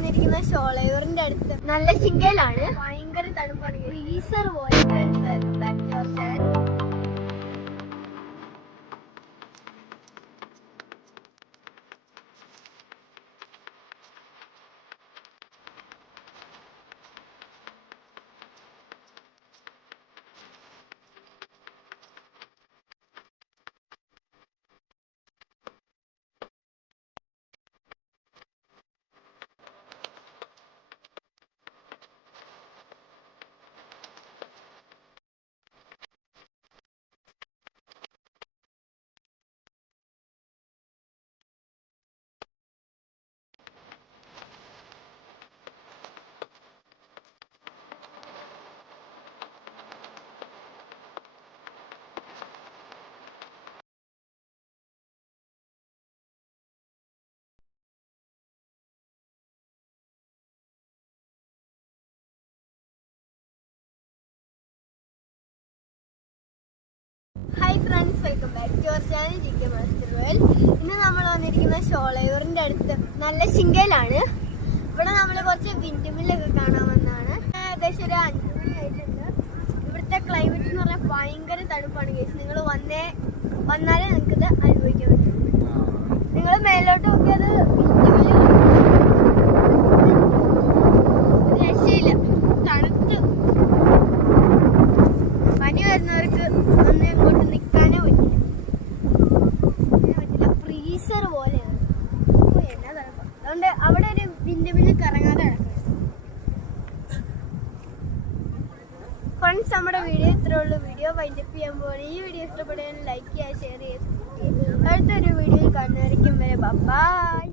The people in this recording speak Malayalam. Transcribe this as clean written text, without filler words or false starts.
വന്നിരിക്കുന്ന ഷോളയൂറിന്റെ അടുത്ത് നല്ല ചിങ്കലാണ്. ഭയങ്കര തണുപ്പാണ്. ഫ്രീസർ പോലെ. Hi friends, welcome back to our channel GK master world. ഇന്ന് നമ്മൾ വന്നിരിക്കുന്ന ഷോളയൂറിന്റെ അടുത്ത് നല്ല ചിങ്കയിലാണ്. ഇവിടെ നമ്മൾ കുറച്ച് വിൻഡ് മില്ലൊക്കെ കാണാമെന്നാണ്. ഏകദേശം ഒരു 5 മണി ആയിട്ടുണ്ട്. ഇവിടുത്തെ ക്ലൈമറ്റ് എന്ന് പറഞ്ഞാൽ ഭയങ്കര തണുപ്പാണ് ഗൈസ്. നിങ്ങൾ വന്നാലേ നിങ്ങൾക്ക് ഇത് അനുഭവിക്കാൻ പറ്റും. നിങ്ങൾ മേലോട്ട് നോക്കിയത് രക്ഷയില്ല, തണുത്ത് പനി വരുന്നവർക്ക് ഒന്ന് ഇങ്ങോട്ട് നിൽക്കാനേ പറ്റില്ല. ഫ്രീസർ പോലെയാണ്. എന്നാ തണുപ്പ്. അതുകൊണ്ട് അവിടെ ഒരു വിൻഡ് മില്ല് കറങ്ങാതെ കിടക്കണം. ഫ്രണ്ട്സ്, നമ്മുടെ വീഡിയോ ഇത്രേ ഉള്ളൂ. വീഡിയോ വൈൻഡപ്പ് ചെയ്യാൻ പോകുന്നത്. ഈ വീഡിയോ ഇഷ്ടപ്പെടുകയാണെങ്കിൽ ലൈക്ക് ചെയ്യുക, ഷെയർ ചെയ്യുക. അടുത്തൊരു വീഡിയോയിൽ കാണുന്നവരേക്കും വരെ ബൈ.